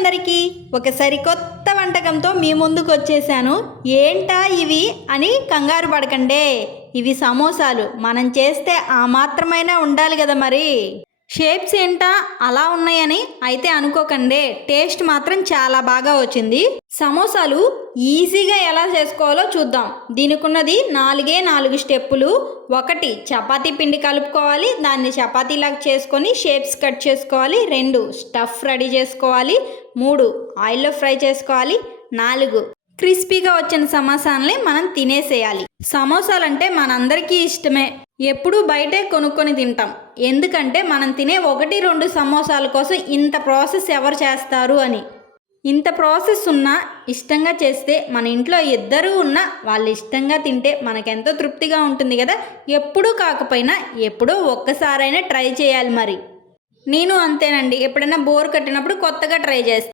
అందరికీ ఒక సరికొత్త వంటకంతో మీ ముందుకు వచ్చేసాను. ఏంటా ఇవి అని కంగారు పడకండి. ఇవి సమోసాలు. మనం చేస్తే ఆ మాత్రమైనా ఉండాలి కదా మరి. షేప్స్ ఏంటా అలా ఉన్నాయని అయితే అనుకోకండి. టేస్ట్ మాత్రం చాలా బాగా వచ్చింది. సమోసాలు ఈజీగా ఎలా చేసుకోవాలో చూద్దాం. దీనికున్నది 4 స్టెప్పులు. 1 చపాతీ పిండి కలుపుకోవాలి, దాన్ని చపాతీలాగా చేసుకొని షేప్స్ కట్ చేసుకోవాలి. 2 స్టఫ్ రెడీ చేసుకోవాలి. 3 ఆయిల్లో ఫ్రై చేసుకోవాలి. 4 క్రిస్పీగా వచ్చిన సమోసాలని మనం తినేసేయాలి. సమోసాలంటే మనందరికీ ఇష్టమే. ఎప్పుడూ బయటే కొనుక్కొని తింటాం. ఎందుకంటే మనం తినే 1-2 సమోసాల కోసం ఇంత ప్రాసెస్ ఎవరు చేస్తారు అని. ఇంత ప్రాసెస్ ఉన్నా ఇష్టంగా చేస్తే, మన ఇంట్లో ఇద్దరు ఉన్నా వాళ్ళు ఇష్టంగా తింటే మనకెంతో తృప్తిగా ఉంటుంది కదా. ఎప్పుడూ కాకపోయినా ఎప్పుడో ఒక్కసారైనా ట్రై చేయాలి మరి. నేను అంతేనండి. ఎప్పుడైనా బోర్ కట్టినప్పుడు కొత్తగా ట్రై చేస్తాను.